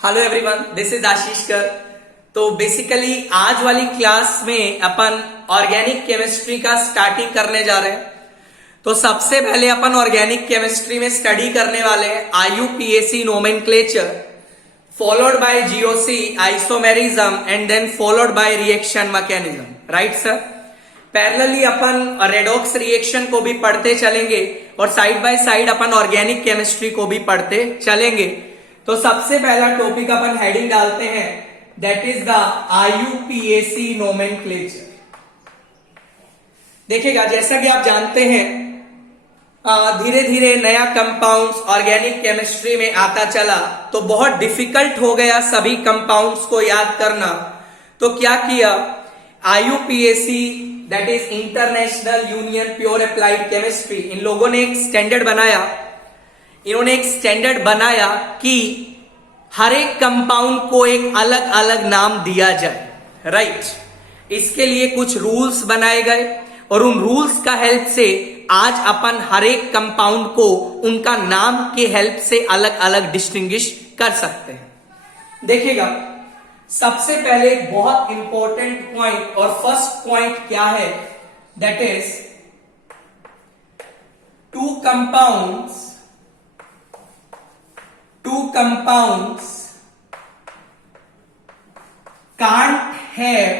Hello everyone, this is Ashish Kar. तो basically आज वाली क्लास में अपन ऑर्गेनिक केमिस्ट्री का स्टार्टिंग करने जा रहे हैं। तो सबसे पहले अपन ऑर्गेनिक केमिस्ट्री में स्टडी करने वाले हैं IUPAC nomenclature, followed by GOC isomerism and then followed by reaction mechanism. Right sir. Parallelly अपन रेडॉक्स रिएक्शन को भी पढ़ते चलेंगे और साइड बाय साइड अपन ऑर्गेनिक केमिस्ट्री को भी पढ़ते चलेंगे। तो सबसे पहला टॉपिक अपन हेडिंग डालते हैं, that is the IUPAC nomenclature. देखिएगा, जैसा कि आप जानते हैं धीरे धीरे नया कंपाउंड्स ऑर्गेनिक केमिस्ट्री में आता चला, तो बहुत डिफिकल्ट हो गया सभी कंपाउंड्स को याद करना। तो क्या किया, IUPAC that is international union pure applied chemistry, इन लोगों ने एक स्टैंडर्ड बनाया। इन्होंने एक स्टैंडर्ड बनाया कि हर एक कंपाउंड को एक अलग अलग नाम दिया जाए। राइट। इसके लिए कुछ रूल्स बनाए गए और उन रूल्स का हेल्प से आज अपन हर एक कंपाउंड को उनका नाम के हेल्प से अलग अलग डिस्टिंग्विश कर सकते हैं। देखिएगा, सबसे पहले बहुत इंपॉर्टेंट पॉइंट और फर्स्ट पॉइंट क्या है, that is two compounds can't have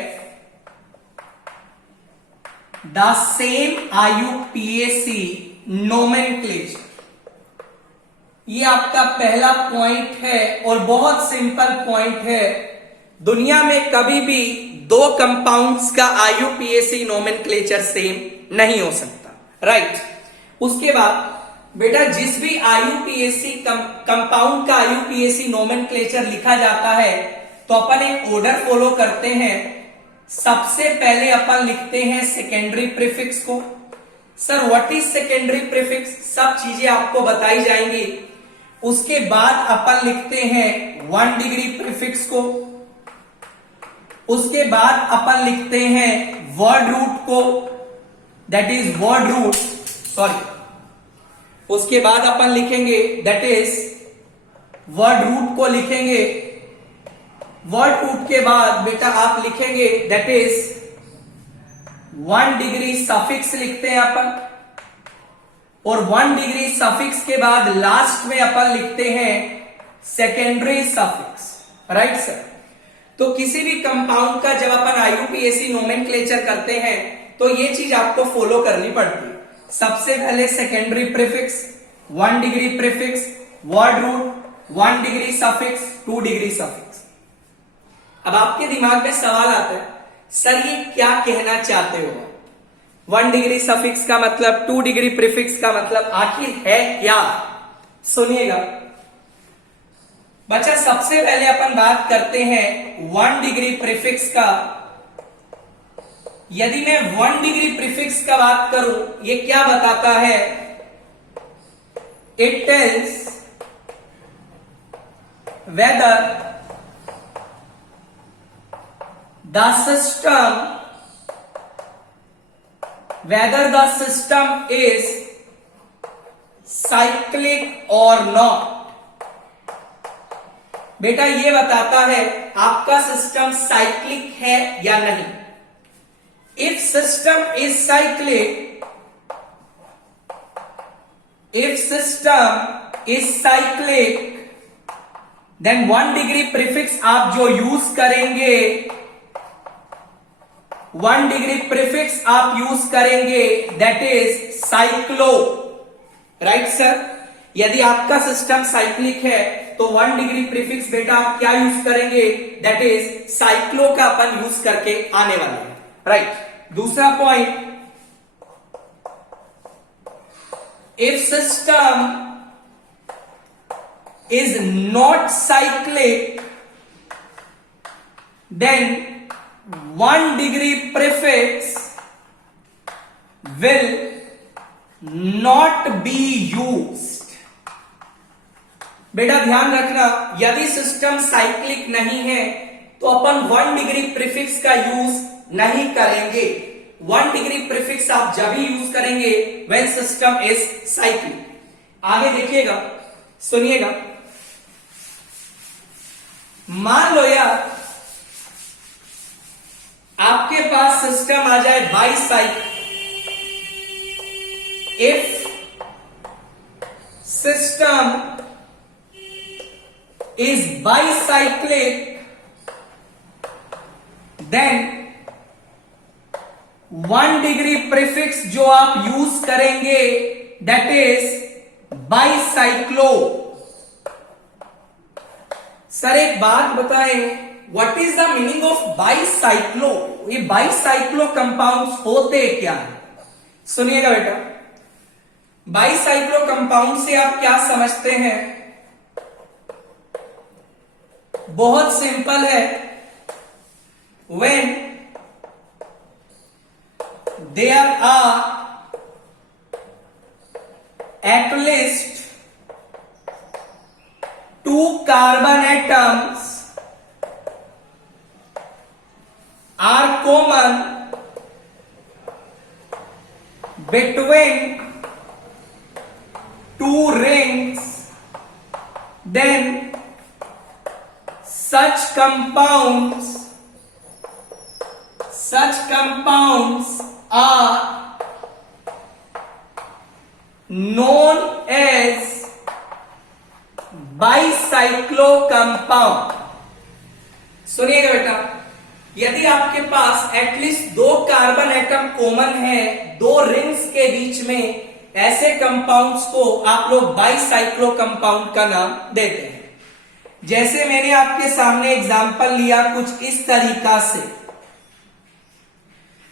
the same IUPAC nomenclature। ये आपका पहला पॉइंट है और बहुत सिंपल पॉइंट है। दुनिया में कभी भी दो कंपाउंड्स का IUPAC नोमेनक्लेचर सेम नहीं हो सकता। राइट। उसके बाद बेटा, जिस भी IUPAC कंपाउंड का IUPAC नोमेनक्लेचर लिखा जाता है तो अपन एक ऑर्डर फॉलो करते हैं। सबसे पहले अपन लिखते हैं सेकेंडरी प्रीफिक्स को। Sir what is secondary prefix, सब चीजें आपको बताई जाएंगी। उसके बाद अपन लिखते हैं 1 डिग्री प्रीफिक्स को। उसके बाद अपन लिखते हैं वर्ड रूट को, that is word root, sorry. उसके बाद अपन लिखेंगे दैट इज वर्ड रूट को लिखेंगे। वर्ड रूट के बाद बेटा आप लिखेंगे दैट इज 1 डिग्री सफिक्स लिखते हैं अपन, और 1 डिग्री सफिक्स के बाद लास्ट में अपन लिखते हैं सेकेंडरी सफिक्स। Right sir. तो किसी भी कंपाउंड का जब अपन IUPAC नोमेनक्लेचर करते हैं तो ये चीज आपको फॉलो करनी पड़ती है। सबसे पहले secondary prefix, 1 degree prefix, word root, 1 degree suffix, 2 degree suffix. अब आपके दिमाग में सवाल आता है, सर ये क्या कहना चाहते हो? 1 डिग्री सफिक्स का मतलब, 2 डिग्री प्रीफिक्स का मतलब आखिर है क्या? सुनिएगा बच्चा, सबसे पहले अपन बात करते हैं 1 डिग्री प्रीफिक्स का। यदि मैं 1 डिग्री प्रीफिक्स का बात करूं, ये क्या बताता है? It tales whether the system is cyclic और नॉट। बेटा ये बताता है आपका सिस्टम साइक्लिक है या नहीं। If system is cyclic, then 1 degree prefix आप जो यूज करेंगे, 1 डिग्री प्रीफिक्स आप यूज करेंगे that is cyclo. Right sir. यदि आपका सिस्टम साइक्लिक है तो 1 डिग्री प्रीफिक्स बेटा आप क्या यूज करेंगे, दैट इज साइक्लो का अपन यूज करके आने वाले हैं। राइट। दूसरा point, if system is not cyclic then 1 degree prefix will not be used. बेटा ध्यान रखना, यदि सिस्टम साइक्लिक नहीं है तो अपन 1 डिग्री प्रीफिक्स का यूज नहीं करेंगे। 1 डिग्री प्रीफिक्स आप जब भी यूज करेंगे व्हेन सिस्टम इज साइक्लिक। आगे देखिएगा, सुनिएगा, मान लो यार आपके पास सिस्टम आ जाए bicycle, if system is bicyclic then 1 degree prefix जो आप यूज करेंगे दैट इज बाईसाइक्लो। सर एक बात बताएं, what is the meaning of bicyclo? ये बाईसाइक्लो कंपाउंड्स होते क्या है? सुनिएगा बेटा, बाईसाइक्लो कंपाउंड से आप क्या समझते हैं? बहुत सिंपल है, when there are at least 2 carbon atoms are common between 2 rings, then such compounds are known as bicyclo compound. सुनिएगा बेटा, यदि आपके पास एटलीस्ट 2 कार्बन एटम कॉमन है 2 रिंग्स के बीच में, ऐसे कंपाउंड्स को आप लोग बाईसाइक्लो कंपाउंड का नाम देते हैं। जैसे मैंने आपके सामने एग्जांपल लिया कुछ इस तरीका से,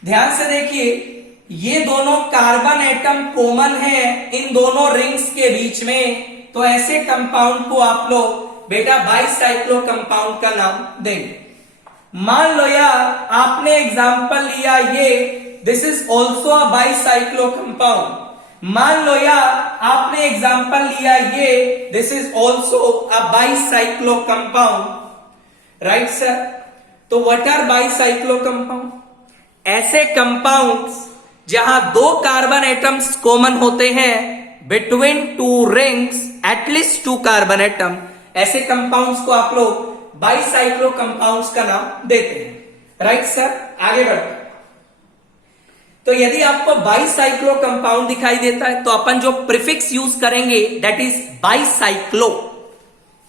ध्यान से देखिए, ये दोनों कार्बन एटम कॉमन है इन दोनों रिंग्स के बीच में, तो ऐसे कंपाउंड को आप लोग बेटा बाईसाइक्लो कंपाउंड का नाम देंगे। मान लो यार आपने एग्जांपल लिया ये, this is also a bicyclo compound. मान लो यार आपने एग्जांपल लिया ये, this is also a bicyclo compound, right sir? तो व्हाट आर बाईसाइक्लो कंपाउंड? ऐसे कंपाउंड्स जहां 2 कार्बन एटम्स कॉमन होते हैं between 2 rings, at least 2 carbon atom, ऐसे कंपाउंड्स को आप लोग बाईसाइक्लो कंपाउंड्स का नाम देते हैं, राइट सर? आगे बढ़ते हैं। तो यदि आपको बाईसाइक्लो कंपाउंड दिखाई देता है तो अपन जो प्रीफिक्स यूज करेंगे दैट इज बाईसाइक्लो।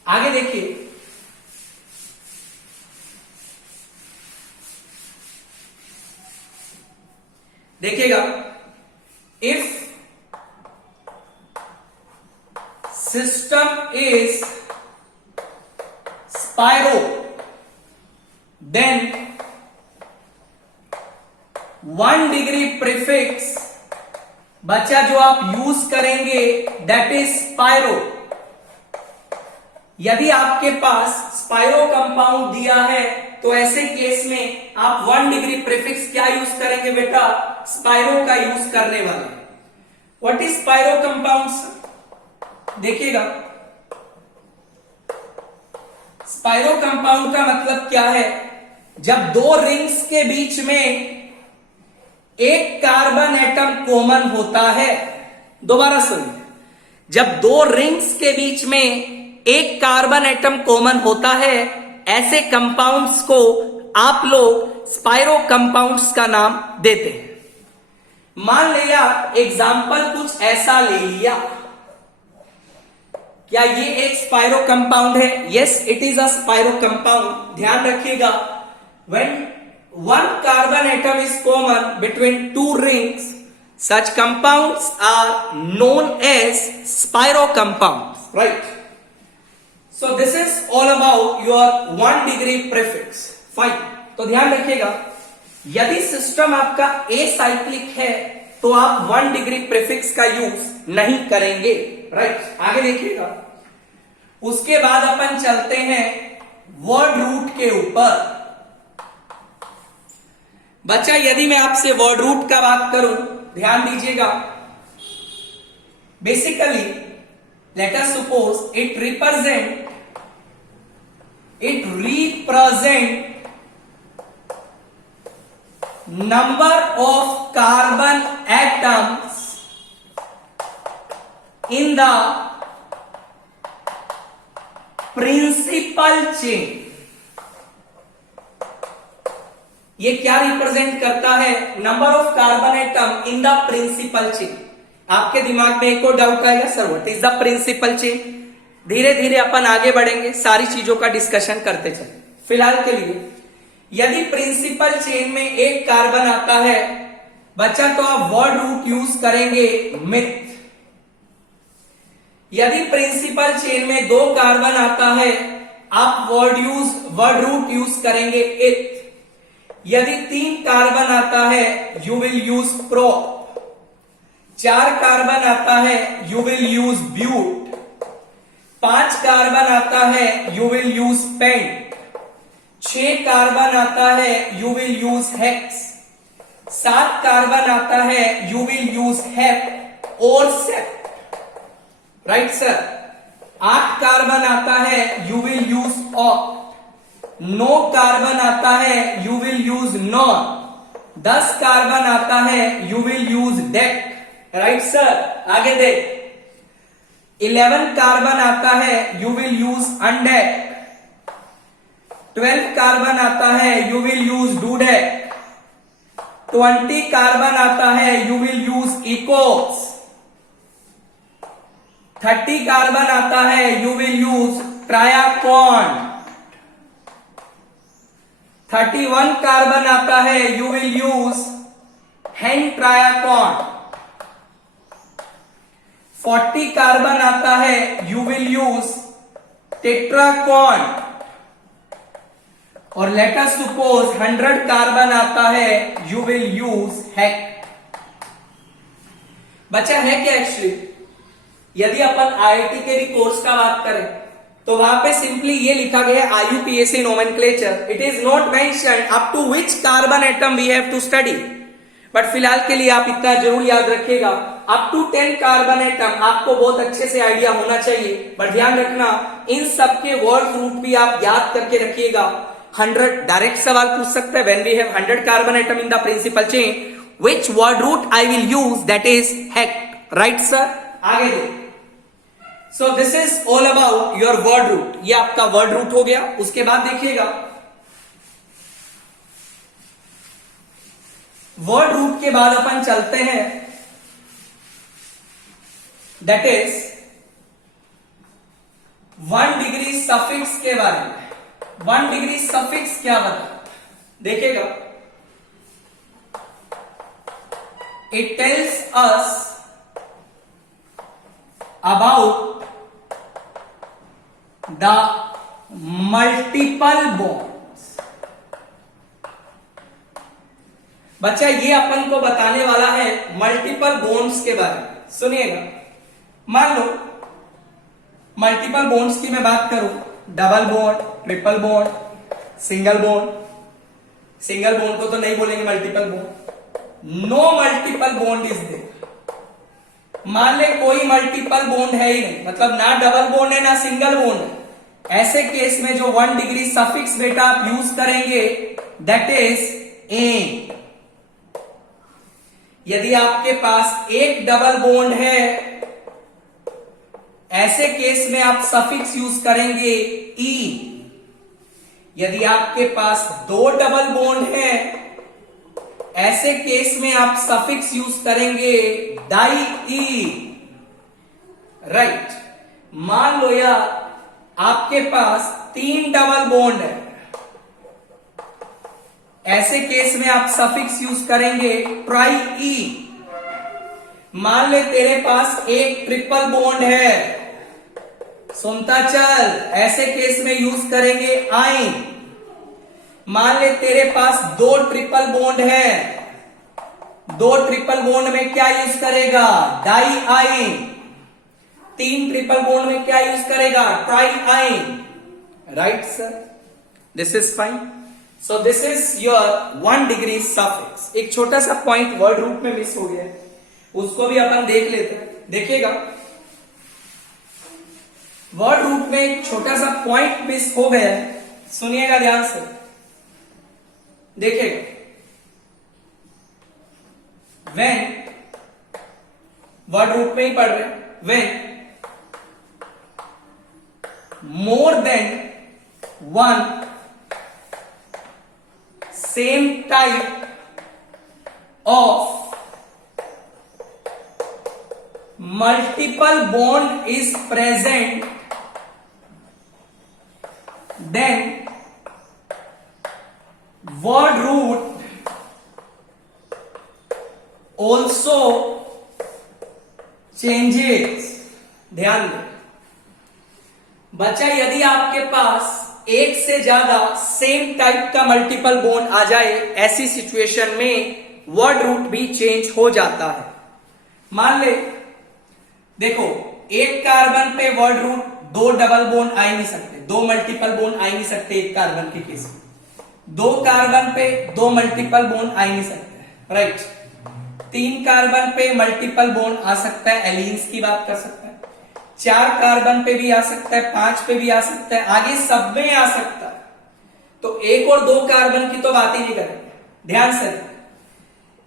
आगे देखिए, देखिएगा, if system is spiro then 1 degree prefix बच्चा जो आप यूज करेंगे दैट इज स्पाइरो। यदि आपके पास स्पाइरो कंपाउंड दिया है तो ऐसे केस में आप 1 डिग्री प्रीफिक्स क्या यूज करेंगे बेटा? स्पाइरो का यूज करने वाले। What is spiro compounds? देखिएगा, स्पाइरो कंपाउंड का मतलब क्या है? जब 2 रिंग्स के बीच में एक कार्बन एटम कॉमन होता है, दोबारा सुनिए, जब 2 रिंग्स के बीच में एक कार्बन एटम कॉमन होता है, ऐसे कंपाउंड्स को आप लोग स्पाइरो कंपाउंड्स का नाम देते हैं। मान लिया एग्जाम्पल कुछ ऐसा ले लिया, क्या ये एक स्पाइरो कंपाउंड है? Yes, it is a spiro compound. ध्यान रखिएगा, when 1 carbon atom is common between 2 rings, such compounds are known as spiro compounds, right? So this is all about your 1 degree prefix. Fine. तो ध्यान रखिएगा, यदि system आपका acyclic है तो आप 1 डिग्री प्रीफिक्स का यूज नहीं करेंगे, राइट? आगे देखिएगा, उसके बाद अपन चलते हैं वर्ड रूट के ऊपर। बच्चा यदि मैं आपसे वर्ड रूट का बात करूं, ध्यान दीजिएगा, basically let us suppose it represent number of carbon atoms in the principal chain. ये क्या रिप्रेजेंट करता है? Number of carbon atom in the principal chain. आपके दिमाग में एक और डाउट आएगा, sir what is the principal chain? धीरे धीरे अपन आगे बढ़ेंगे, सारी चीजों का डिस्कशन करते चले। फिलहाल के लिए यदि प्रिंसिपल चेन में एक कार्बन आता है बच्चा, तो आप वर्ड रूट यूज करेंगे मिथ। यदि प्रिंसिपल चेन में दो कार्बन आता है, आप वर्ड रूट यूज करेंगे इथ। यदि तीन कार्बन आता है, यू विल यूज प्रो। चार कार्बन आता है, यू विल यूज ब्यूट। पांच कार्बन आता है, यू विल यूज पेंट। छह कार्बन आता है, यू विल यूज हेक्स। सात कार्बन आता है, यू विल यूज हेप और सेप। Right sir. आठ कार्बन आता है, you will use oct. 9 carbon आता है, you will use non. 10 carbon आता है, you will use dec. Right sir. आगे देख, 11 कार्बन आता है, you will use undec. 12 carbon आता है, यू विल यूज डूडेक। 20 कार्बन आता है, you will use Eeco. 30 carbon आता है, यू विल यूज ट्रायाकॉन। 31 कार्बन आता है, यू विल यूज हेंट्रायाकॉन। 40 कार्बन आता है, यू विल यूज टेट्राकॉन। और लेट अस सपोज 100 कार्बन आता है, यू विल यूज हेक। बच्चा है क्या एक्चुअली? यदि अपन आईआईटी के भी कोर्स का बात करें तो वहां पे सिंपली ये लिखा गया है IUPAC nomenclature, it is not mentioned up to which carbon atom we have to study. But फिलहाल के लिए आप इतना जरूर याद रखिएगा, अप टू 10 कार्बन एटम आपको बहुत अच्छे से आइडिया होना चाहिए। बट ध्यान रखना, इन सबके वर्ड रूट भी आप याद करके रखिएगा। 100 डायरेक्ट सवाल पूछ सकते हैं, when we have 100 carbon atom in the principal chain which word root I will use, that is hect. Right sir. आगे दो। So this is all about your word root. ये आपका वर्ड रूट हो गया। उसके बाद देखिएगा, वर्ड रूट के बाद अपन चलते हैं, दैट इज 1 डिग्री सफिक्स के बारे में। 1 डिग्री सफिक्स क्या बता? देखिएगा, it tells us about the multiple bonds। बच्चा ये अपन को बताने वाला है मल्टीपल बॉन्ड्स के बारे में। सुनिएगा, मान लो मल्टीपल बॉन्ड्स की मैं बात करूं, double bond, triple bond, single bond. Single bond को तो नहीं बोलेंगे multiple bond. No multiple bond is there. मान ले कोई मल्टीपल बॉन्ड है ही नहीं, मतलब ना डबल बॉन्ड है ना सिंगल बॉन्ड है। ऐसे केस में जो 1 डिग्री सफिक्स बेटा आप यूज करेंगे, दैट इज एन। यदि आपके पास एक डबल बॉन्ड है, ऐसे केस में आप सफिक्स यूज करेंगे ई। यदि आपके पास 2 डबल बॉन्ड है, ऐसे केस में आप सफिक्स यूज करेंगे डाई ई। राइट। मान लो यार आपके पास 3 डबल बॉन्ड है, ऐसे केस में आप सफिक्स यूज करेंगे ट्राई ई। मान ले तेरे पास एक ट्रिपल बॉन्ड है, सुनता चल, ऐसे केस में यूज करेंगे आइन। मान ले तेरे पास 2 ट्रिपल बॉन्ड है, 2 ट्रिपल बॉन्ड में क्या यूज करेगा? डाई आइन। 3 ट्रिपल बॉन्ड में क्या यूज करेगा? ट्राई आइन। Right sir, this is fine. So this is your 1 degree suffix. एक छोटा सा पॉइंट वर्ड रूट में मिस हो गया है, उसको भी अपन देख लेते हैं। देखिएगा, वर्ड रूट में एक छोटा सा पॉइंट मिस हो गया है, सुनिएगा ध्यान से। देखिएगा, when वर्ड रूट में ही पढ़ रहे, when more than one same type of multiple bond is present, then word root also changes। ध्यान दें बच्चा, यदि आपके पास एक से ज्यादा सेम टाइप का मल्टीपल बॉन्ड आ जाए, ऐसी सिचुएशन में वर्ड रूट भी चेंज हो जाता है। मान ले, देखो, एक कार्बन पे वर्ड रूट दो डबल बॉन्ड आ ही नहीं सकते, दो मल्टीपल बॉन्ड आ ही नहीं सकते एक कार्बन के केस में। दो कार्बन पे दो मल्टीपल बॉन्ड आ ही नहीं सकते, राइट। तीन कार्बन पे मल्टीपल बॉन्ड आ सकता है, एलीन्स की बात कर सकता है। चार कार्बन पे भी आ सकता है, पांच पे भी आ सकता है, आगे सब में आ सकता है। तो एक और दो कार्बन की तो बात ही नहीं करेंगे। ध्यान से,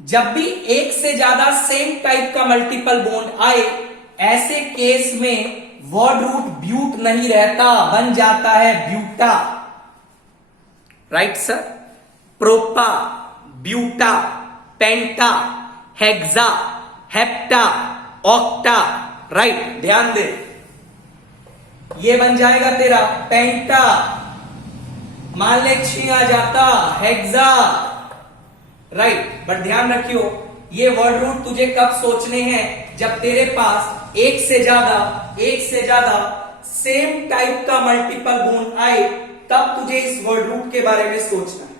जब भी एक से ज्यादा सेम टाइप का मल्टीपल बॉन्ड आए, ऐसे केस में वर्ड रूट ब्यूट नहीं रहता, बन जाता है buta. Right sir. Propa, buta, penta, hexa, hepta, octa. Right, ध्यान दे, ये बन जाएगा तेरा पेंटा। मान ले छी आ जाता हेक्सा। राइट, बट ध्यान रखियो, ये वर्ड रूट तुझे कब सोचने हैं, जब तेरे पास एक से ज्यादा सेम टाइप का मल्टीपल बॉन्ड आए, तब तुझे इस वर्ड रूट के बारे में सोचना है।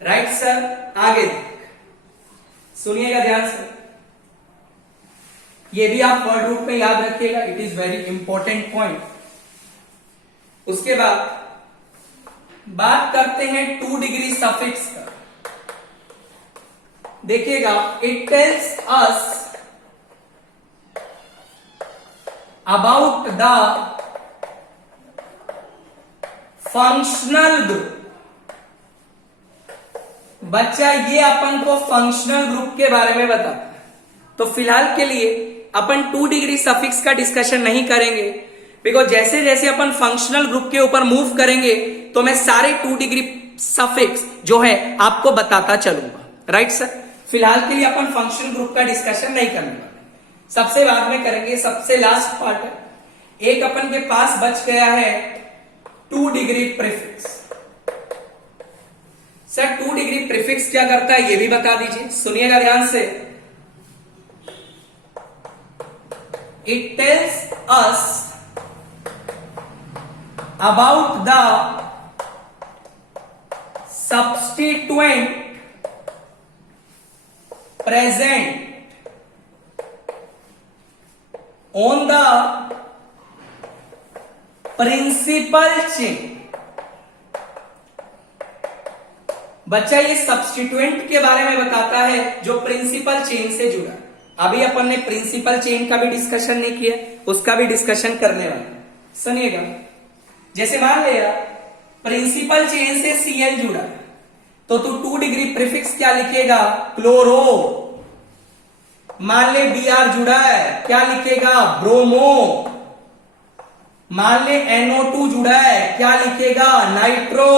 Right sir. आगे सुनिएगा ध्यान से, ये भी आप वर्ड रूट में याद रखिएगा, it is very important point. उसके बाद बात करते हैं 2 डिग्री सफिक्स का। देखिएगा, it tells us about the functional group. बच्चा, ये अपन को फंक्शनल ग्रुप के बारे में बताता है। तो फिलहाल के लिए अपन 2 डिग्री सफिक्स का डिस्कशन नहीं करेंगे, बिकॉज जैसे जैसे अपन फंक्शनल ग्रुप के ऊपर मूव करेंगे तो मैं सारे 2 डिग्री सफिक्स जो है आपको बताता चलूंगा। Right sir. फिलहाल के लिए अपन फंक्शनल ग्रुप का डिस्कशन नहीं करने वाले, सबसे बाद में करेंगे, सबसे लास्ट पार्ट है। एक अपन के पास बच गया है 2 degree prefix. Sir 2 degree prefix क्या करता है ये भी बता दीजिए, सुनिएगा ध्यान से। It tells us about the substituent present on the principal chain। बच्चा, ये सब्स्टिट्यूएंट के बारे में बताता है जो प्रिंसिपल चेन से जुड़ा। अभी अपन ने प्रिंसिपल चेन का भी डिस्कशन नहीं किया, उसका भी डिस्कशन करने वाले। सुनिएगा, जैसे मान लिया प्रिंसिपल चेन से Cl जुड़ा, तो तू 2 डिग्री प्रीफिक्स क्या लिखेगा, क्लोरो। मान ले Br जुड़ा है, क्या लिखेगा, ब्रोमो। मान ले NO2 जुड़ा है, क्या लिखेगा, नाइट्रो।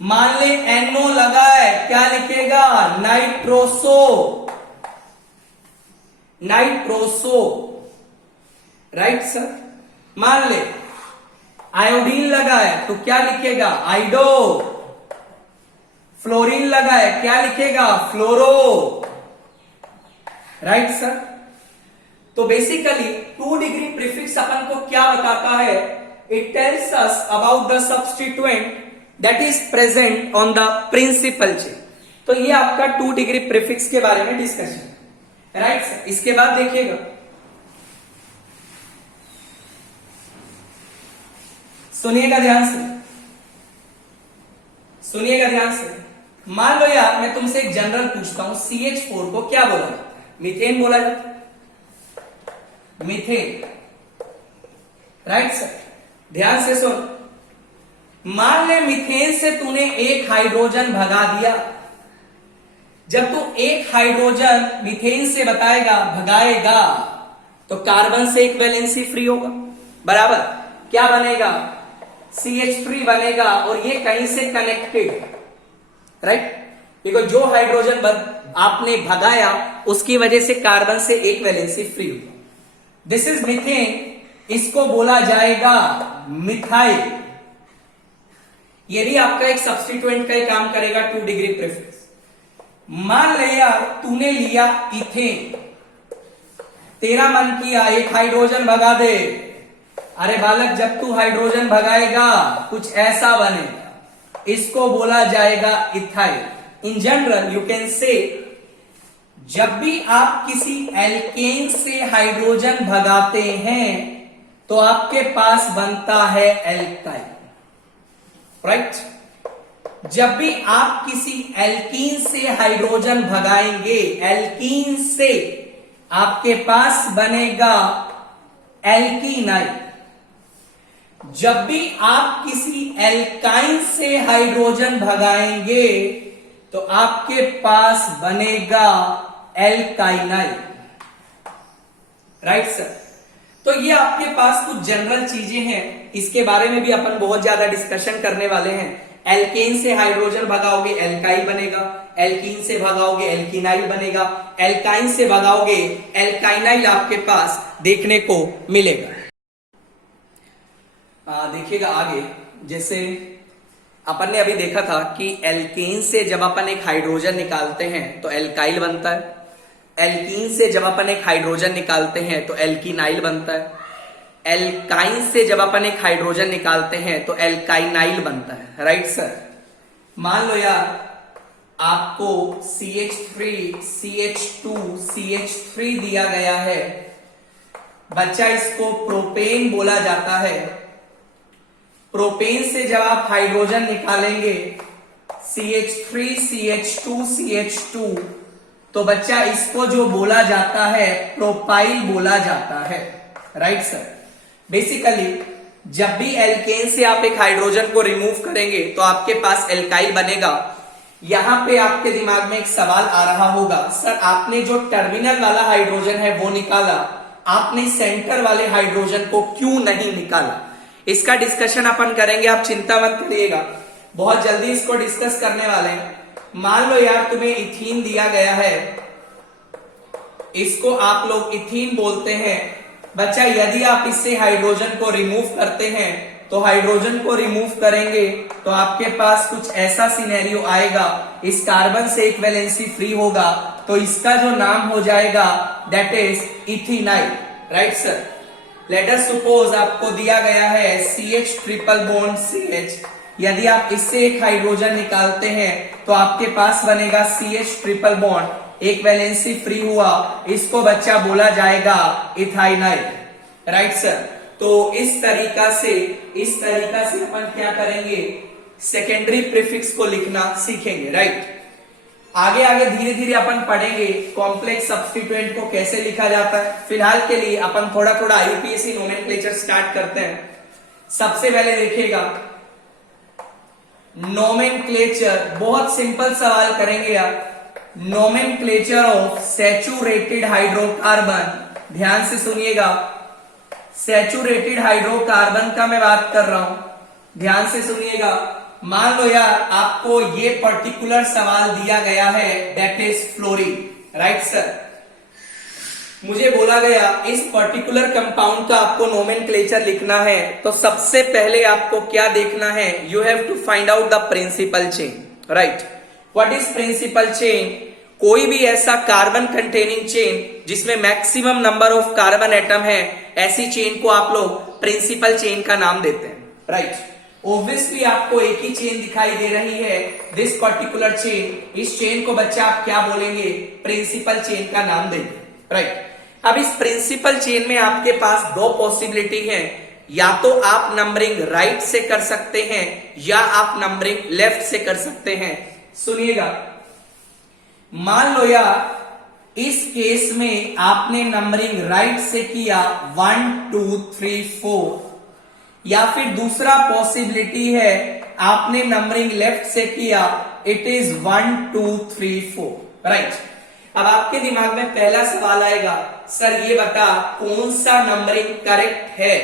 मान ले NO लगा है, क्या लिखेगा, नाइट्रोसो। Right sir. मान ले आयोडीन लगा है, तो क्या लिखेगा, आइडो। फ्लोरीन लगा है, क्या लिखेगा, फ्लोरो। Right sir. तो बेसिकली 2 डिग्री प्रीफिक्स अपन को क्या बताता है, it tells us about the substituent that is present on the principal chain. तो ये आपका 2 डिग्री प्रीफिक्स के बारे में डिस्कशन। Right sir. इसके बाद देखिएगा, सुनिएगा ध्यान से। मान लो यार, मैं तुमसे एक जनरल पूछता हूं, CH4 को क्या बोला जाता है, मीथेन बोला जाता है, मीथेन। Right sir. ध्यान से सुन, मान ले मीथेन से तूने एक हाइड्रोजन भगा दिया। जब तू एक हाइड्रोजन मीथेन से भगाएगा तो कार्बन से एक वैलेंसी फ्री होगा, बराबर। क्या बनेगा, CH3 बनेगा, और ये कहीं से कनेक्टेड राइट, बिकॉज जो हाइड्रोजन आपने भगाया उसकी वजह से कार्बन से एक वैलेंसी फ्री हुआ। दिस इज मीथेन, इसको बोला जाएगा मिथाइल। ये भी आपका एक सब्स्टिट्यूएंट का ही काम करेगा 2 डिग्री प्रेफिक्स। मान लिया तूने लिया इथेन, तेरा मन किया एक हाइड्रोजन भगा दे। अरे बालक, जब तू हाइड्रोजन भगाएगा कुछ ऐसा बनेगा, इसको बोला जाएगा ethyl. In general you can say, जब भी आप किसी एल्केन से हाइड्रोजन भगाते हैं तो आपके पास बनता है एल्काइल, राइट। जब भी आप किसी एल्कीन से हाइड्रोजन भगाएंगे, एल्कीन से, आपके पास बनेगा एल्कीनाइल। जब भी आप किसी एल्काइन से हाइड्रोजन भगाएंगे तो आपके पास बनेगा एल्काइनाइल, राइट सर। तो ये आपके पास कुछ जनरल चीजें हैं, इसके बारे में भी अपन बहुत ज्यादा डिस्कशन करने वाले हैं। एल्केन से हाइड्रोजन भगाओगे एल्काइल बनेगा, एल्कीन से भगाओगे एल्कीनाइल बनेगा, एल्काइन से भगाओगे एल्काइनाइल आपके पास देखने को मिलेगा। देखिएगा आगे, जैसे अपन ने अभी देखा था कि एल्केन से जब अपन एक हाइड्रोजन निकालते हैं तो एल्काइल बनता है, एल्कीन से जब अपन एक हाइड्रोजन निकालते हैं तो एल्कीनाइल बनता है, एल्काइन से जब अपन एक हाइड्रोजन निकालते हैं तो एल्काइनाइल बनता है, राइट सर। मान लो यार आपको CH3 CH2 CH3 दिया गया है, बच्चा इसको प्रोपेन बोला जाता है। प्रोपेन से जब आप हाइड्रोजन निकालेंगे CH3 CH2 CH2, तो बच्चा इसको जो बोला जाता है प्रोपाइल बोला जाता है, राइट सर। बेसिकली जब भी एल्केन से आप एक हाइड्रोजन को रिमूव करेंगे तो आपके पास एल्काइल बनेगा। यहां पे आपके दिमाग में एक सवाल आ रहा होगा, सर आपने जो टर्मिनल वाला हाइड्रोजन है वो निकाला, आपने सेंटर वाले हाइड्रोजन को क्यों नहीं निकाला? इसका डिस्कशन अपन करेंगे, आप चिंता मत करिएगा, बहुत जल्दी इसको डिस्कस करने वाले हैं। मान लो यार तुम्हें इथीन दिया गया है, इसको आप लोग इथीन बोलते हैं। बच्चा यदि आप इससे हाइड्रोजन को रिमूव करते हैं तो हाइड्रोजन को रिमूव करेंगे तो आपके पास कुछ ऐसा सिनेरियो आएगा, इस कार्बन से एक वैलेंसी फ्री होगा तो इसका जो नाम हो जाएगा that is ethenyl, right sir. Let us suppose आपको दिया गया है CH ट्रिपल बॉन्ड CH, यदि आप इससे एक हाइड्रोजन निकालते हैं तो आपके पास बनेगा CH ट्रिपल बॉन्ड, एक वैलेंसी फ्री हुआ, इसको बच्चा बोला जाएगा इथाइनाइल, राइट सर। तो इस तरीका से अपन क्या करेंगे, सेकेंडरी प्रीफिक्स को लिखना सीखेंगे, राइट। आगे आगे धीरे धीरे अपन पढ़ेंगे कॉम्प्लेक्स सब्स्टिट्यूएंट को कैसे लिखा जाता है। फिलहाल के लिए अपन थोड़ा थोड़ा IUPAC नोमेनक्लेचर स्टार्ट करते हैं। सबसे पहले देखिएगा नोमेनक्लेचर, बहुत सिंपल सवाल करेंगे आप। नोमेनक्लेचर ऑफ सैचुरेटेड हाइड्रोकार्बन, ध्यान से सुनिएगा, सैचुरेटेड हाइड्रोकार्बन का मैं बात कर रहा हूं, ध्यान से सुनिएगा। मान लो यार आपको ये पर्टिकुलर सवाल दिया गया है that is fluorine, right sir. मुझे बोला गया इस पर्टिकुलर कंपाउंड का आपको नोमेनक्लेचर लिखना है, तो सबसे पहले आपको क्या देखना है, you have to find out the principal chain, right. What is principal chain? कोई भी ऐसा कार्बन कंटेनिंग चेन जिसमें maximum number of carbon atom है, ऐसी चेन को आप लोग प्रिंसिपल चेन का नाम देते हैं, राइट। ऑब्वियसली आपको एक ही चेन दिखाई दे रही है, दिस पर्टिकुलर चेन, इस चेन को बच्चा आप क्या बोलेंगे, प्रिंसिपल चेन का नाम देंगे, राइट। अब इस प्रिंसिपल चेन में आपके पास दो पॉसिबिलिटी है, या तो आप नंबरिंग राइट से कर सकते हैं या आप नंबरिंग लेफ्ट से कर सकते हैं। सुनिएगा, मान लो यार इस केस में आपने नंबरिंग राइट से किया 1 2 3 4, या फिर दूसरा पॉसिबिलिटी है आपने नंबरिंग लेफ्ट से किया, इट इज 1 2 3 4, राइट। अब आपके दिमाग में पहला सवाल आएगा, सर ये बता कौन सा नंबरिंग करेक्ट है?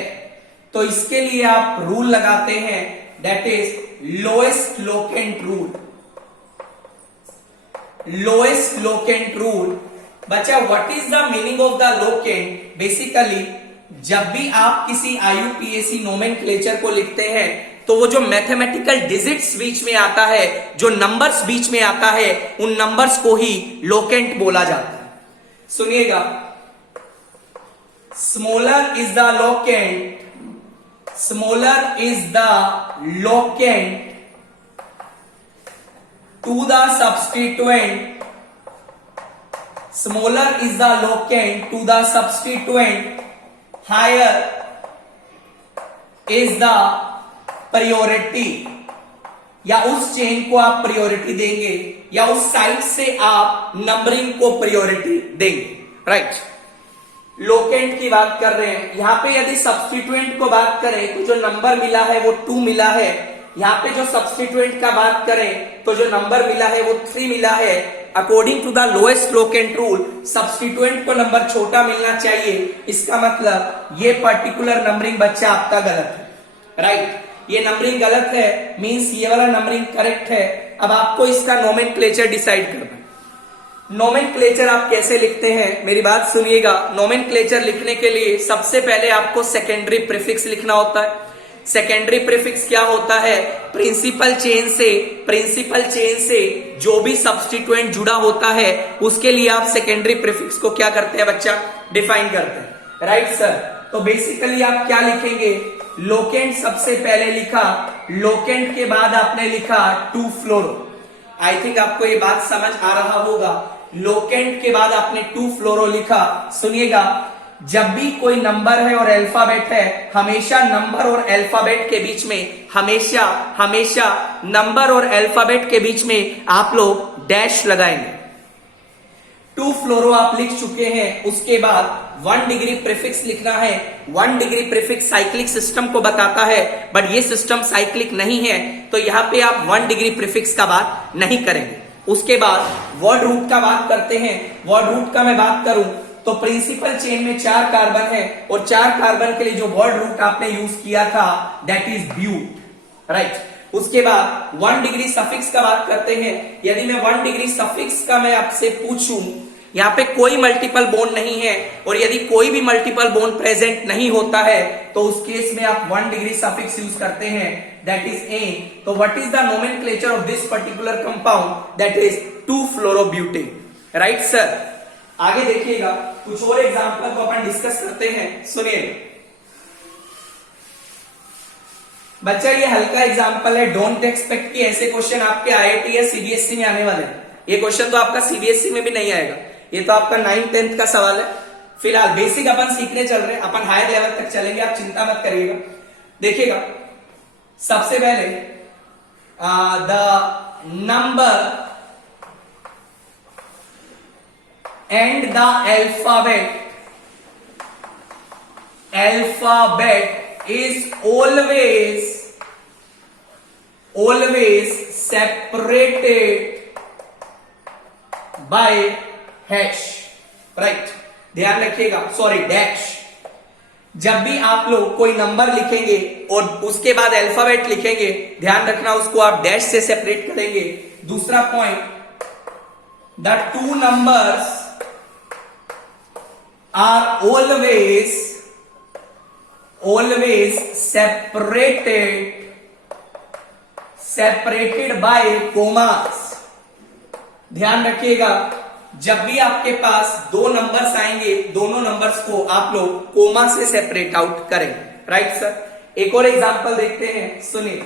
तो इसके लिए आप रूल लगाते हैं that is lowest locant rule. Lowest locant rule. बच्चा what is the meaning of the locant? Basically जब भी आप किसी IUPAC नोमेनक्लेचर को लिखते हैं तो वो जो मैथमेटिकल डिजिट्स बीच में आता है, जो नंबर्स बीच में आता है, उन नंबर्स को ही लोकेंट बोला जाता है। सुनिएगा, smaller is the locant, smaller is the locant to the substituent, smaller is the locant to the substituent, higher is the priority, या उस चेन को आप प्रायोरिटी देंगे या उस साइड से आप नंबरिंग को प्रायोरिटी देंगे, राइट। लोकेंट की बात कर रहे हैं यहां पे। यदि सब्स्टिट्यूएंट को बात करें तो जो नंबर मिला है वो 2 मिला है। यहां पे जो सब्स्टिट्यूएंट का बात करें तो जो नंबर मिला है वो 3 मिला है। According to the lowest locant rule substituent को नंबर छोटा मिलना चाहिए। इसका मतलब ये पर्टिकुलर नंबरिंग बच्चा आपका गलत है, राइट। ये नंबरिंग गलत है, मींस ये वाला नंबरिंग करेक्ट है। अब आपको इसका नोमेनक्लेचर डिसाइड करना है। नोमेनक्लेचर आप कैसे लिखते हैं, मेरी बात सुनिएगा। नोमेनक्लेचर लिखने के लिए सबसे पहले आपको सेकेंडरी प्रीफिक्स लिखना होता है। सेकेंडरी प्रीफिक्स क्या होता है? प्रिंसिपल चेन से जो भी सब्स्टिट्यूएंट जुड़ा होता है उसके लिए आप सेकेंडरी प्रीफिक्स को क्या करते हैं बच्चा? डिफाइन करते हैं, राइट सर। तो बेसिकली आप क्या लिखेंगे? लोकेंट सबसे पहले लिखा, लोकेंट के बाद आपने लिखा 2 फ्लोरो। आई थिंक आपको ये बात समझ आ रहा होगा। लोकेंट के बाद आपने 2 फ्लोरो लिखा। सुनिएगा, जब भी कोई नंबर है और अल्फाबेट है, हमेशा नंबर और अल्फाबेट के बीच में, हमेशा नंबर और अल्फाबेट के बीच में आप लोग डैश लगाएंगे। 2 फ्लोरो आप लिख चुके हैं। उसके बाद 1 डिग्री प्रीफिक्स लिखना है। 1 डिग्री प्रीफिक्स साइक्लिक सिस्टम को बताता है, बट ये सिस्टम साइक्लिक नहीं है, तो यहां पे आप 1 डिग्री प्रीफिक्स का बात नहीं करेंगे। उसके बाद वर्ड रूट का बात करते हैं। वर्ड रूट का मैं बात करूं तो प्रिंसिपल चेन में 4 कार्बन है और 4 कार्बन के लिए जो वर्ड रूट आपने यूज किया था दैट इज ब्यूट, राइट। उसके बाद 1 डिग्री सफिक्स का बात करते हैं। यदि मैं 1 डिग्री सफिक्स का मैं आपसे पूछूं, यहां पे कोई मल्टीपल बॉन्ड नहीं है और यदि कोई भी मल्टीपल बॉन्ड प्रेजेंट नहीं होता है तो उस केस में आप 1 डिग्री सफिक्स यूज करते हैं, दैट इज एन। तो what is the nomenclature of this particular compound? That is 2-फ्लोरोब्यूटेन, राइट सर। आगे देखिएगा, कुछ और एग्जांपल को अपन डिस्कस करते हैं। सुनिए बच्चा, ये हल्का एग्जांपल है। डोंट एक्सपेक्ट कि ऐसे क्वेश्चन आपके IIT या CBSE में आने वाले हैं। ये क्वेश्चन तो आपका CBSE में भी नहीं आएगा, ये तो आपका 9th-10th का सवाल है। फिलहाल बेसिक अपन सीखने चल रहे हैं, अपन हायर लेवल तक चलेंगे, आप चिंता मत करिएगा। देखिएगा, सबसे पहले the number and the alphabet is always separated by hash, right। ध्यान रखिएगा, सॉरी डैश। जब भी आप लोग कोई नंबर लिखेंगे और उसके बाद अल्फाबेट लिखेंगे, ध्यान रखना उसको आप डैश से सेपरेट करेंगे। दूसरा point, the 2 numbers are always separated by commas। ध्यान रखिएगा, जब भी आपके पास 2 नंबर्स आएंगे, दोनों नंबर्स को आप लोग कोमा से सेपरेट आउट करें, राइट सर। एक और एग्जांपल देखते हैं, सुनिए।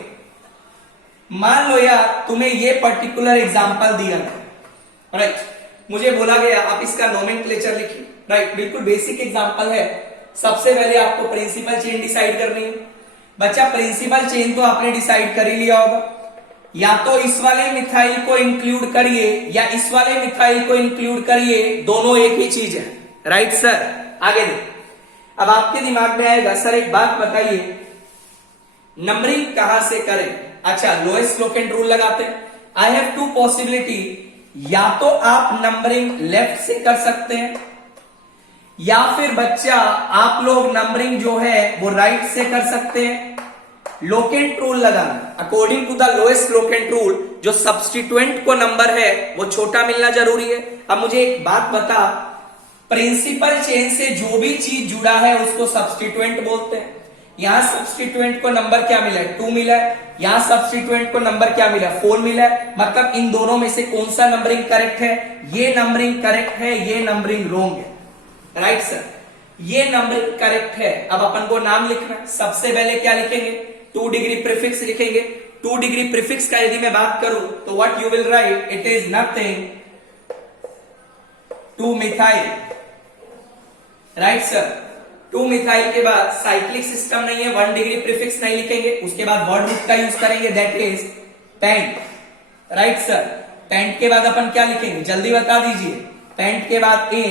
मान लो यार तुम्हें ये पर्टिकुलर एग्जांपल दिया है, राइट। मुझे बोला गया आप इसका नोमेनक्लेचर लिखिए, राइट। बिल्कुल बेसिक एग्जांपल है। सबसे पहले आपको प्रिंसिपल चेन डिसाइड करनी है। बच्चा, प्रिंसिपल चेन तो आपने डिसाइड कर ही लिया होगा। या तो इस वाले मिथाइल को इंक्लूड करिए या इस वाले मिथाइल को इंक्लूड करिए, दोनों एक ही चीज है, राइट सर। आगे देखिए, अब आपके दिमाग में आएगा सर एक बात बताइए, नंबरिंग कहां से करें? अच्छा, लोएस्ट लोकेंट रूल लगाते हैं। आई हैव 2 पॉसिबिलिटी, या तो आप नंबरिंग लेफ्ट से कर सकते हैं या फिर बच्चा आप लोग नंबरिंग जो है वो राइट से कर सकते हैं। लोकेंट रूल लगाना। According to the lowest locant rule, जो सब्स्टिट्यूएंट को नंबर है वो छोटा मिलना जरूरी है। अब मुझे एक बात बता, प्रिंसिपल चेन से जो भी चीज जुड़ा है उसको सब्स्टिट्यूएंट बोलते हैं। यहां सब्स्टिट्यूएंट को नंबर क्या मिला है? 2 मिला है। यहां सब्स्टिट्यूएंट को नंबर क्या मिला है? 4 मिला है। मतलब इन दोनों में से कौन सा नंबरिंग करेक्ट है? ये नंबरिंग करेक्ट है, ये नंबरिंग रॉन्ग है। राइट सर, ये नंबरिंग करेक्ट है। अब अपन को नाम लिखना है। सबसे पहले क्या लिखेंगे? 2 डिग्री प्रीफिक्स लिखेंगे। 2 डिग्री प्रीफिक्स का यदि मैं बात करूं तो what you will write, it is nothing 2 methyl. Right sir, 2 methyl के बाद साइक्लिक सिस्टम नहीं है, 1 डिग्री प्रीफिक्स नहीं लिखेंगे। उसके बाद वर्ड रूट का यूज करेंगे, that is pent. Right sir, pent के बाद अपन क्या लिखेंगे? जल्दी बता दीजिए। पेंट के बाद ए,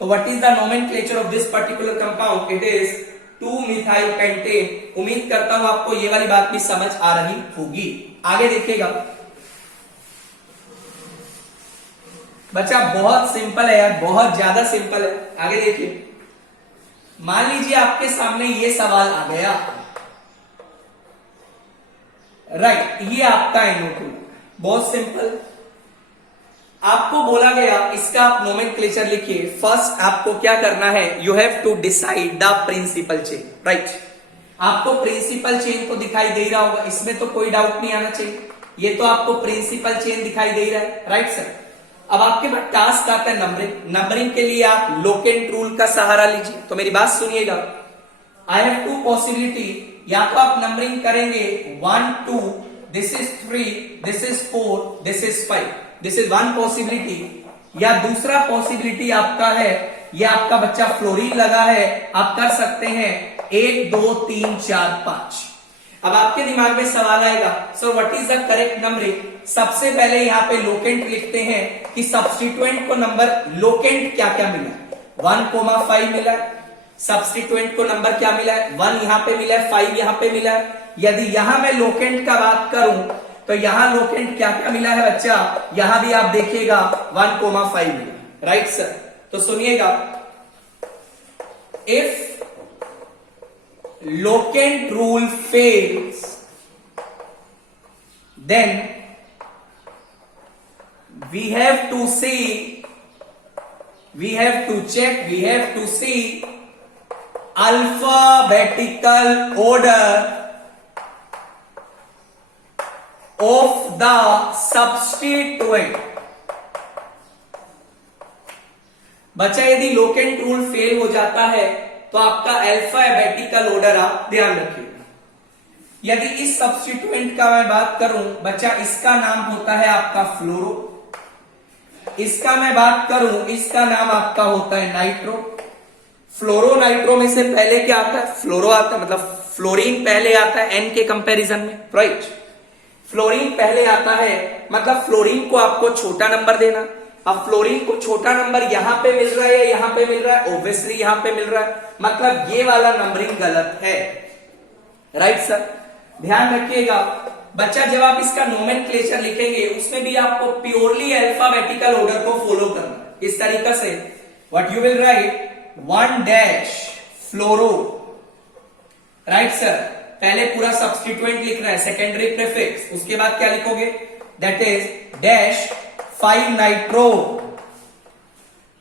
तो what is the nomenclature of this particular compound? It is 2 methyl pentane. उम्मीद करता हूं आपको ये वाली बात भी समझ आ रही होगी। आगे देखिएगा बच्चा, बहुत सिंपल है यार, बहुत ज्यादा सिंपल है। आगे देखिए, मान लीजिए आपके सामने ये सवाल आ गया। राइट, ये आपका NO2, बहुत सिंपल। आपको बोला गया इसका आप नोमेनक्लेचर लिखिए। फर्स्ट आपको क्या करना है? You have to decide the principal chain. Right, आपको प्रिंसिपल चेन तो दिखाई दे रहा होगा, इसमें तो कोई डाउट नहीं आना चाहिए। ये तो आपको प्रिंसिपल चेन दिखाई दे रहा है। राइट सर, अब आपके पास टास्क आता है नंबरिंग। नंबरिंग के लिए आप लोकेंट रूल का सहारा लीजिए। तो मेरी बात सुनिएगा, आई हैव 2 पॉसिबिलिटी। या तो आप नंबरिंग करेंगे 1 2, this is 3, this is 4, this is 5, this is 1 possibility. या दूसरा पॉसिबिलिटी आपका है, ये आपका बच्चा फ्लोरीन लगा है, आप कर सकते हैं 1 2 3 4 5। अब आपके दिमाग में सवाल आएगा, sir what is the correct numbering? सबसे पहले यहाँ पे लोकेंट लिखते हैं कि सब्स्टिट्यूएंट को नंबर लोकेंट क्या क्या मिला है? 1,5 मिला है। सब्स्टिट्यूएंट को नंबर क्या मिला है? 1 यहाँ पे मिला है, 5 यहाँ पे मिला है। यदि यहां मैं लोकेंट का बात करूं तो यहां लोकेंट क्या क्या मिला है बच्चा? यहां भी आप देखिएगा 1,5 मिला। राइट सर, तो सुनिएगा, if locant rule fails, then we have to see, we have to check, we have to see alphabetical order of the substituent। बच्चा यदि लोकेंट रूल फेल हो जाता है तो आपका अल्फाबेटिकल ऑर्डर आप ध्यान रखिएगा। यदि इस सब्स्टिट्यूएंट का मैं बात करूं बच्चा, इसका नाम होता है आपका फ्लोरो। इसका मैं बात करूं, इसका नाम आपका होता है नाइट्रो। फ्लोरो नाइट्रो में से पहले क्या आता है? फ्लोरो आता है, मतलब फ्लोरीन पहले आता है एन के कंपैरिजन में। राइट, फ्लोरीन पहले आता है, मतलब फ्लोरीन को आपको छोटा नंबर देना। अब फ्लोरीन को छोटा नंबर यहां पे मिल रहा है या यहां पे मिल रहा है? ऑब्वियसली यहां पे मिल रहा है, मतलब ये वाला नंबरिंग गलत है। राइट सर, ध्यान रखिएगा बच्चा, जब आप इसका नोमेनक्लेचर लिखेंगे उसमें भी आपको प्योरली अल्फाबेटिकल ऑर्डर को फॉलो करना। इस तरीका से what you will write, 1 dash fluoro. Right sir, पहले पूरा सब्स्टिट्यूएंट लिख रहा है, सेकेंडरी प्रीफिक्स। उसके बाद क्या लिखोगे? That is dash 5 nitro.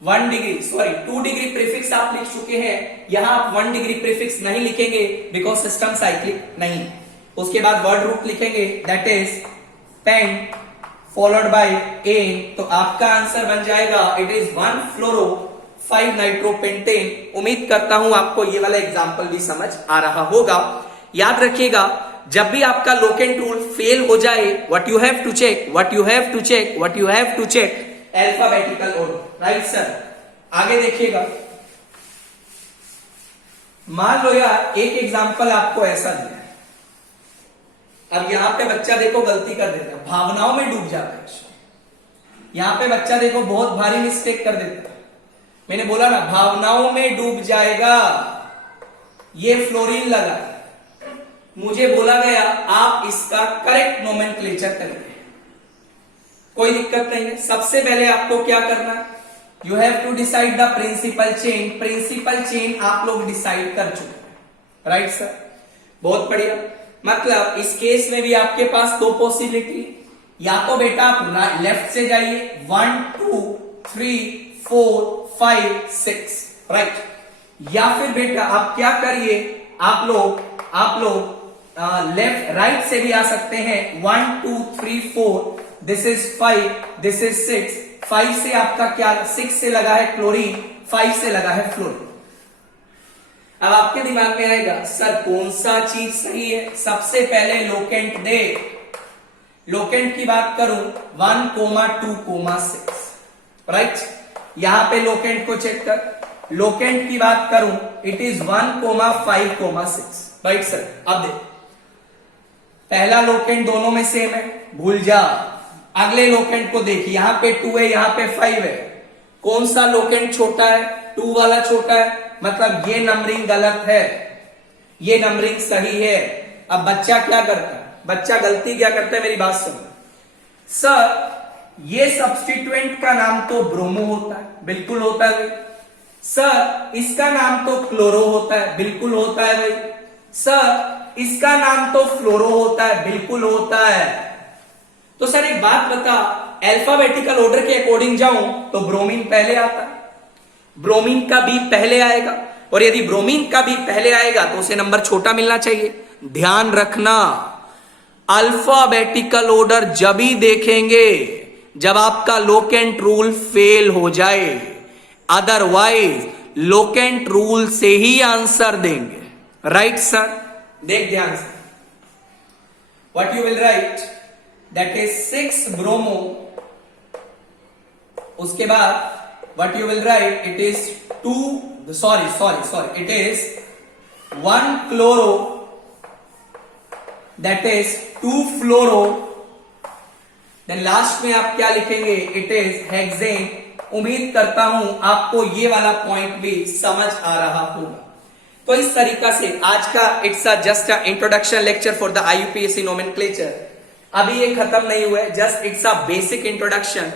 1 degree, sorry 2 degree prefix आप लिख चुके हैं। यहां आप 1 डिग्री प्रीफिक्स नहीं लिखेंगे बिकॉज सिस्टम साइक्लिक नहीं। उसके बाद वर्ड रूट लिखेंगे, that is pent followed by a. तो आपका आंसर बन जाएगा, इट इज 1 फ्लोरो 5 नाइट्रोपेंटेन। उम्मीद करता हूं आपको ये वाला एग्जाम्पल भी समझ आ रहा होगा। याद रखिएगा, जब भी आपका लोकेंट रूल फेल हो जाए, what you have to check, what you have to check, what you have to check, alphabetical order. Right sir, आगे देखिएगा। मान लो यार एक एग्जांपल आपको ऐसा दिया है। अब यहां पे बच्चा देखो गलती कर देता है, भावनाओं में डूब जाता है। यहां पे बच्चा देखो बहुत भारी मिस्टेक कर देता है। मैंने बोला ना, भावनाओं में डूब जाएगा। ये फ्लोरीन लगा, मुझे बोला गया आप इसका करेक्ट नोमेनक्लेचर करिए। कोई दिक्कत नहीं है। सबसे पहले आपको क्या करना, you have to decide the principal chain. Principal chain आप लोग डिसाइड कर चुके हैं। राइट सर, बहुत बढ़िया। मतलब इस केस में भी आपके पास दो पॉसिबिलिटी, या तो बेटा आप लेफ्ट से जाइए 1 2 3 4 5 6 राइट, या फिर बेटा आप क्या करिए, आप लोग लेफ्ट राइट से भी आ सकते हैं 1 2 3 4, दिस इज 5, दिस इज 6, 5 से आपका क्या 6 से लगा है क्लोरीन, 5 से लगा है फ्लोरीन। अब आपके दिमाग में आएगा सर कौन सा चीज सही है, सबसे पहले लोकेंट दे, लोकेंट की बात करूं 1 2 6 राइट, यहां पे लोकेंट को चेक कर, लोकेंट की बात करूं इट इज 1 5 6 राइट सर। अब देख पहला लोकेंट दोनों में सेम है, भूल जा, अगले लोकेंट को देख, यहां पे 2 है यहां पे 5 है, कौन सा लोकेंट छोटा है, 2 वाला छोटा है, मतलब ये नंबरिंग गलत है, ये नंबरिंग सही है। अब बच्चा क्या करता है, बच्चा गलती क्या करता है मेरी बात सुनो, सर ये सब्स्टिट्यूएंट का नाम तो ब्रोमो होता है, बिल्कुल होता है भाई, सर इसका नाम तो क्लोरो होता है, बिल्कुल होता है भाई, सर इसका नाम तो फ्लोरो होता है, बिल्कुल होता है। तो सर एक बात बता, अल्फाबेटिकल ऑर्डर के अकॉर्डिंग जाऊं तो ब्रोमीन पहले आता है, ब्रोमीन का बी पहले आएगा, और यदि ब्रोमीन का बी पहले आएगा तो उसे नंबर छोटा मिलना चाहिए। ध्यान रखना अल्फाबेटिकल ऑर्डर जब ही देखेंगे जब आपका लोकेंट रूल फेल हो जाए, अदरवाइज लोकेंट रूल से ही आंसर देंगे। राइट सर, देख ध्यान से, what you will write, that is 6 bromo, उसके बाद what you will write, it is 2 sorry it is 1 chloro, that is 2 fluoro, then last में आप क्या लिखेंगे, it is hexane। उम्मीद करता हूं आपको ये वाला पॉइंट भी समझ आ रहा होगा। तो इस तरीका से आज का it's just a introduction lecture for the IUPAC nomenclature, अभी ये खत्म नहीं हुआ है, just it's a basic introduction.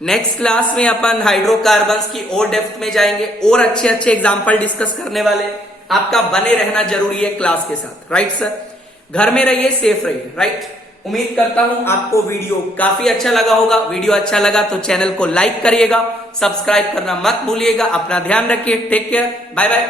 Next class में अपन हाइड्रोकार्बन्स की और डेप्थ में जाएंगे और अच्छे अच्छे एग्जाम्पल डिस्कस करने वाले हैं। आपका बने रहना जरूरी है क्लास के साथ, राइट सर। घर में रहिए, सेफ रहिए, राइट। उम्मीद करता हूं आपको वीडियो काफी अच्छा लगा होगा। वीडियो अच्छा लगा तो चैनल को लाइक करिएगा, सब्सक्राइब करना मत भूलिएगा। अपना ध्यान रखिए, टेक केयर, बाय बाय।